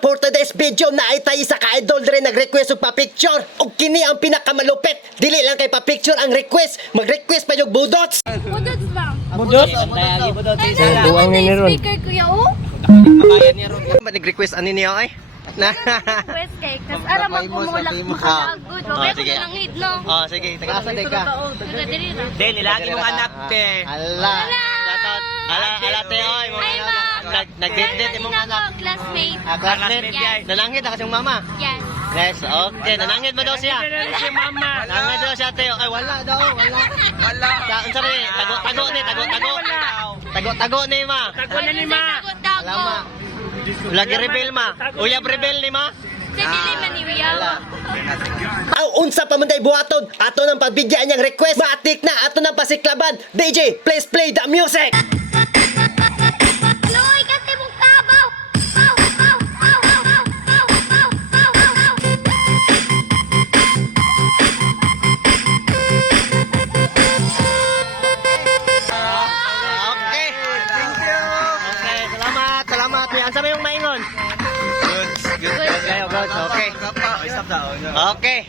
for today's video na ay tayo sa ka-idol rin nag-request og pa-picture. Og kini ang pinakamalupit. Dili lang kay pa-picture ang request. Mag-request pa yung budots. Budots ba? Budot? Buwang ni ron. Speaker kuya o? Kabayan niya ron. Ba nag-request ani niya ay? Na. Request kay kas ara man kumulak makalagod. Wag ko sige. nang hid no. Oh, sige, tagasa de ka. Taga diri na. Hindi, nilagi mong anak, te. Ala. Ala te oy mo. Ay ma. Nag-date imong anak. Classmate. Classmate. Yes. Nanangit ako siyang mama. Yes. Yes, okay. Nanangit ba daw siya? Si mama. Nanangit daw siya, Teo. Ay, wala daw. Wala. Unsa ba ni? Tago ni, tago. Tago ni, ma. Tago na ni ma. Wala, ma. Lagi rebel, ma. Uyab rebel ni, ma. Sa dili man ni Wiya. Aw, unsa pa man day buhaton? Ato nang pagbigyan niyang request. Matik na, ato nang pasiklaban. DJ, please play the music. Loy kasi mong tabaw. Aw, aw, aw, aw, aw, aw, aw, aw, aw. Okay. Thank you. Okay, salamat. Unsa ba yung maingon? Good. Okay. Okay.